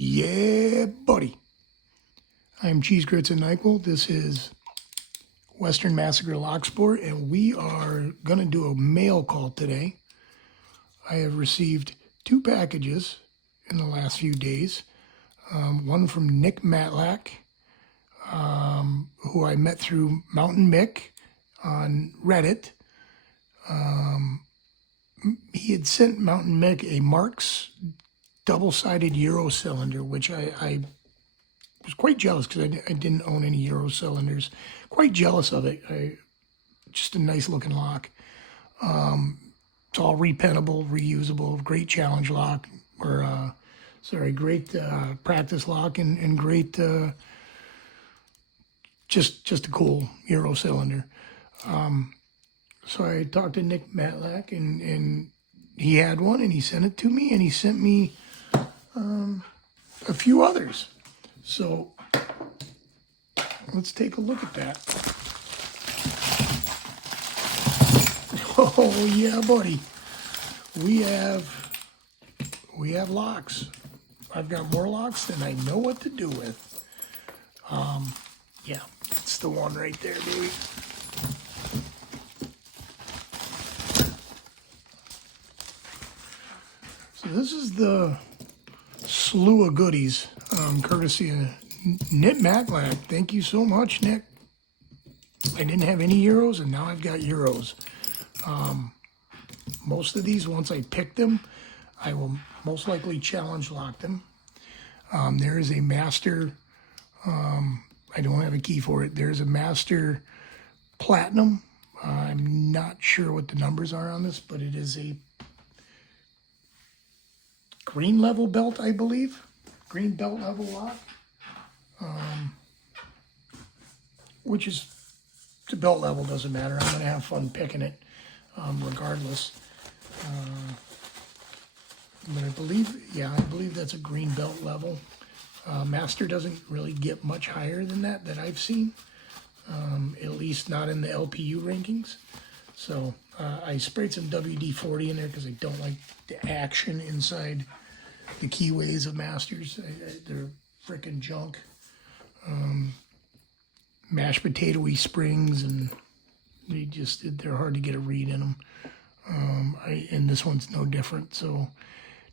Yeah, buddy. I'm Cheese Grits and NyQuil. This is Western Massacre Locksport, and we are going to do a mail call today. I have received 2 packages in the last few days. One from Nick Matlack, who I met through Mountain Mick on Reddit. He had sent Mountain Mick a Marks double-sided Euro cylinder, which I was quite jealous because I didn't own any Euro cylinders. Quite jealous of it. Just a nice looking lock. It's all repenable, reusable, great challenge lock, or great practice lock, and great, just a cool Euro cylinder. So I talked to Nick Matlack, and he had one, and he sent it to me, and he sent me a few others. So let's take a look at that. Oh yeah, buddy. We have locks. I've got more locks than I know what to do with. Yeah, it's the one right there, baby. So this is the slew of goodies, courtesy of Nick Matlack. Thank you so much, Nick. I didn't have any Euros, and now I've got Euros. Most of these, once I pick them, I will most likely challenge lock them. There is a master, I don't have a key for it. There's a master platinum. I'm not sure what the numbers are on this, but it is a green level belt, I believe. Green belt level lock. Which is, the belt level doesn't matter. I'm going to have fun picking it regardless. But I believe that's a green belt level. Master doesn't really get much higher than that I've seen. At least not in the LPU rankings. So I sprayed some WD-40 in there because I don't like the action inside the keyways of Masters. They're freaking junk. Mashed potato-y springs, and they're hard to get a read in them. And this one's no different. So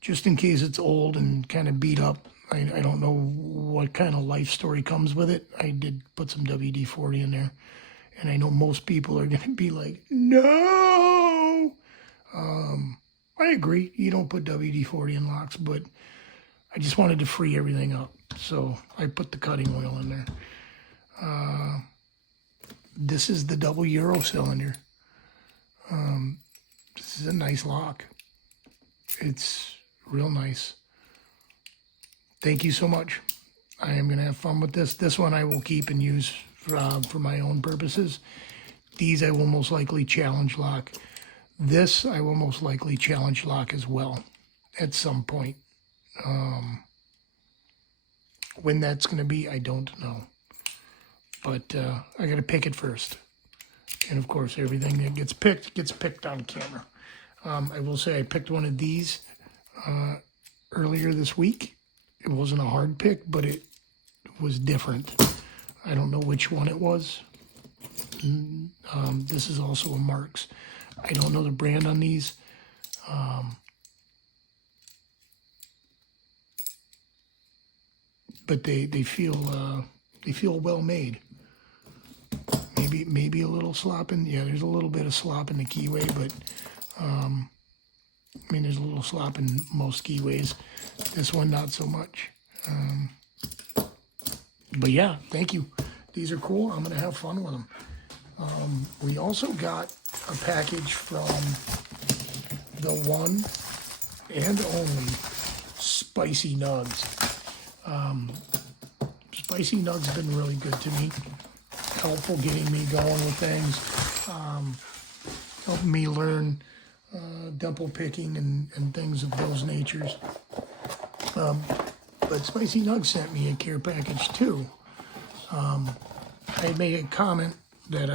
just in case it's old and kind of beat up, I don't know what kind of life story comes with it. I did put some WD-40 in there. And I know most people are going to be like, no! I agree. You don't put WD-40 in locks, but I just wanted to free everything up. So I put the cutting oil in there. This is the double Euro cylinder. This is a nice lock. It's real nice. Thank you so much. I am going to have fun with this. This one I will keep and use for my own purposes. These I will most likely challenge lock. This I will most likely challenge lock as well at some point. When that's going to be, I don't know. But I got to pick it first. And of course, everything that gets picked on camera. I will say I picked one of these earlier this week. It wasn't a hard pick, but it was different. I don't know which one it was. This is also a Marks. I don't know the brand on these. But they feel well made. Maybe a little slop in. Yeah, there's a little bit of slop in the keyway, but I mean, there's a little slop in most keyways. This one, not so much. But yeah, thank you. These are cool. I'm going to have fun with them. We also got a package from the one and only Spicy Nugs. Spicy Nugs have been really good to me. Helpful getting me going with things. Helping me learn dimple picking and things of those natures. But Spicy Nugs sent me a care package too. I made a comment that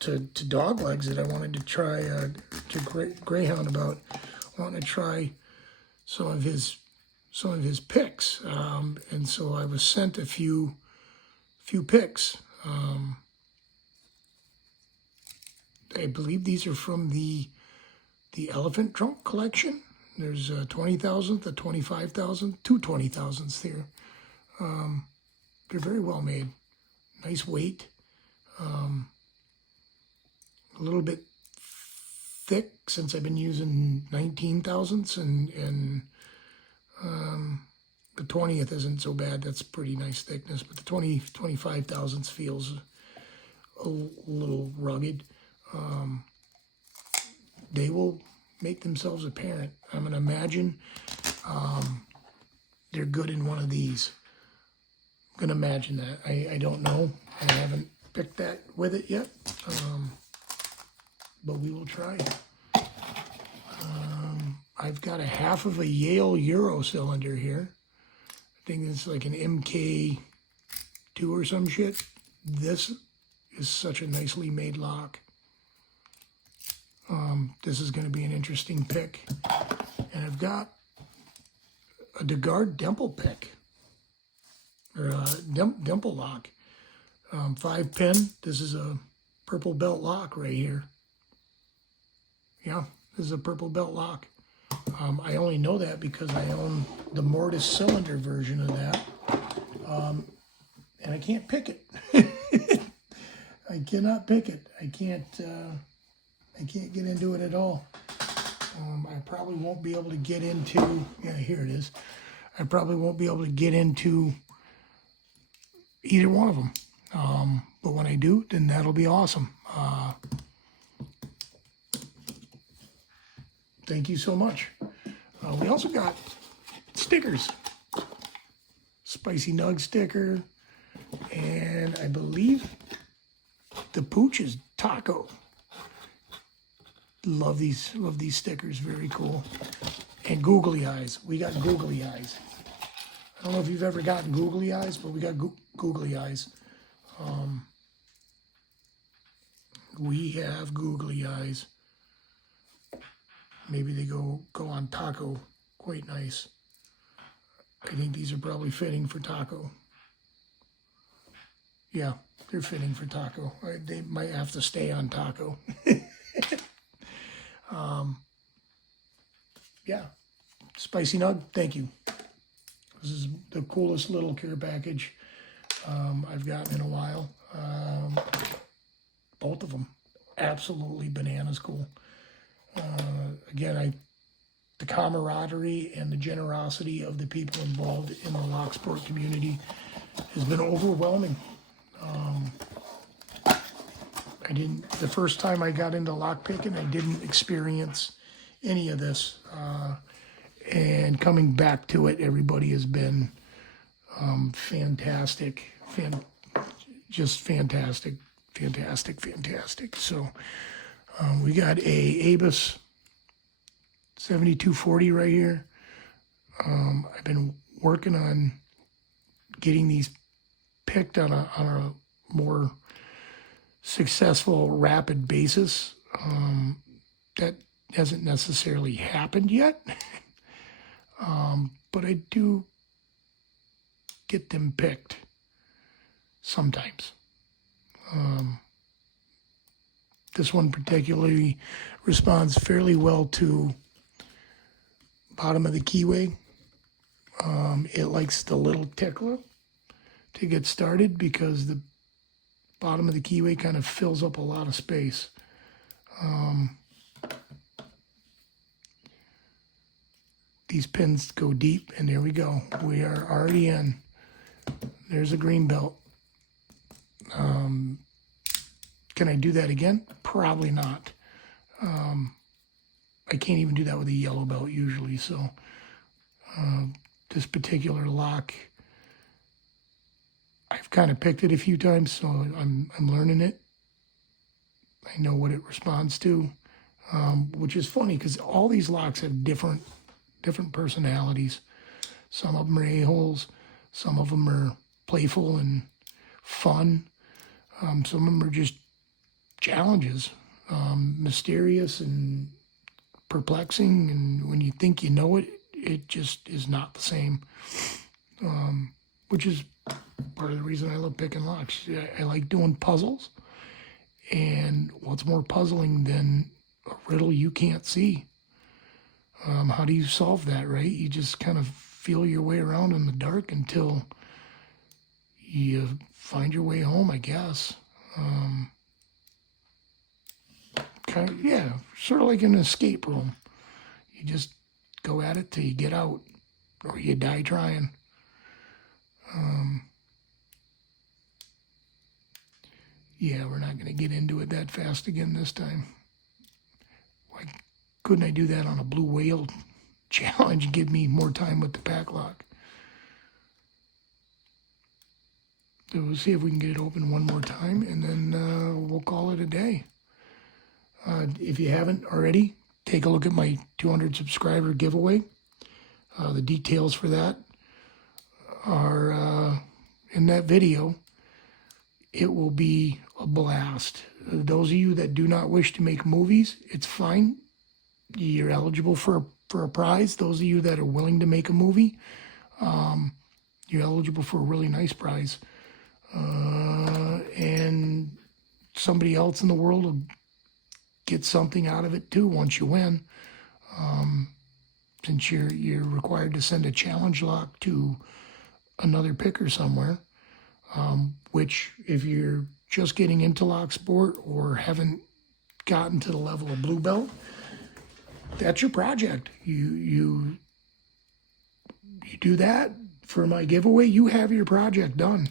to Doglegs that I wanted to try to Greyhound about wanting to try some of his some of his picks, and so I was sent a few picks. I believe these are from the elephant trunk collection. There's a 20,000th, a 25,000th, two 20,000ths there. They're very well made. Nice weight. A little bit thick since I've been using 19,000ths, and the 20th isn't so bad. That's pretty nice thickness, but the 25,000ths feels a little rugged. They will make themselves apparent. I'm going to imagine they're good in one of these. I'm going to imagine that. I don't know. I haven't picked that with it yet, but we will try. I've got a half of a Yale Euro cylinder here. I think it's like an MK2 or some shit. This is such a nicely made lock. This is going to be an interesting pick. And I've got a Kenaurd dimple pick, or a dimple lock. 5-pin. This is a purple belt lock right here. Yeah, this is a purple belt lock. I only know that because I own the mortise cylinder version of that. And I can't pick it. I cannot pick it. I can't get into it at all. I probably won't be able to get into, yeah, here it is. I probably won't be able to get into either one of them. But when I do, then that'll be awesome. Thank you so much. We also got stickers. Spicy Nug sticker. And I believe the pooch is taco. Love these stickers. Very cool. And googly eyes. We got googly eyes. I don't know if you've ever gotten googly eyes, but we got googly eyes. We have googly eyes. Maybe they go on taco. Quite nice. I think these are probably fitting for taco. Yeah, they're fitting for taco. They might have to stay on taco. Yeah, Spicy Nug, thank you. This is the coolest little care package I've gotten in a while. Both of them, absolutely bananas cool. Again, the camaraderie and the generosity of the people involved in the Locksport community has been overwhelming. The first time I got into lockpicking, I didn't experience any of this. And coming back to it, everybody has been fantastic. Just fantastic. So we got a Abus 7240 right here. I've been working on getting these picked on a more successful, rapid basis. That hasn't necessarily happened yet, but I do get them picked sometimes. This one particularly responds fairly well to bottom of the keyway. It likes the little tickler to get started because the bottom of the keyway kind of fills up a lot of space. These pins go deep, and there we go. We are already in. There's a green belt. Can I do that again? Probably not. I can't even do that with a yellow belt usually, so this particular lock, I've kind of picked it a few times, so I'm learning it. I know what it responds to, which is funny because all these locks have different personalities. Some of them are a-holes, some of them are playful and fun. Some of them are just challenges, mysterious and perplexing, and when you think you know it, it just is not the same, which is part of the reason I love picking locks. I like doing puzzles, and what's more puzzling than a riddle you can't see? How do you solve that, right? You just kind of feel your way around in the dark until you find your way home, I guess. Kind of, yeah, sort of like an escape room. You just go at it till you get out, or you die trying. Yeah, we're not going to get into it that fast again this time. Why couldn't I do that on a blue whale challenge and give me more time with the pack lock? So we'll see if we can get it open one more time, and then we'll call it a day. If you haven't already, take a look at my 200 subscriber giveaway. The details for that are in that video. It will be a blast. Those of you that do not wish to make movies, it's fine. You're eligible for a prize. Those of you that are willing to make a movie, you're eligible for a really nice prize. And somebody else in the world will get something out of it too once you win. Since you're required to send a challenge lock to another picker somewhere, which if you're just getting into Locksport or haven't gotten to the level of blue belt, that's your project. You do that for my giveaway, you have your project done.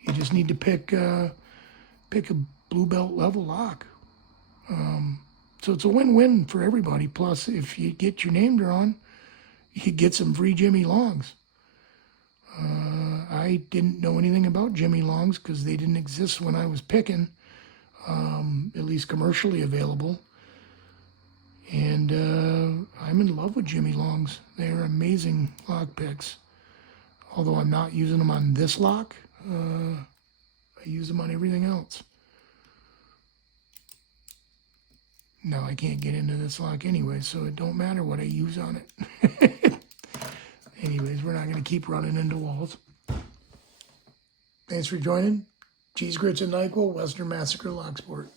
You just need to pick a blue belt level lock. So it's a win-win for everybody. Plus, if you get your name drawn, you could get some free Jimmy Longs. I didn't know anything about Jimmy Longs because they didn't exist when I was picking, at least commercially available. And I'm in love with Jimmy Longs. They're amazing lock picks. Although I'm not using them on this lock, I use them on everything else. No, I can't get into this lock anyway, so it don't matter what I use on it. Anyways, we're not going to keep running into walls. Thanks for joining. Cheese Grits and NyQuil, Western Massacre Locksport.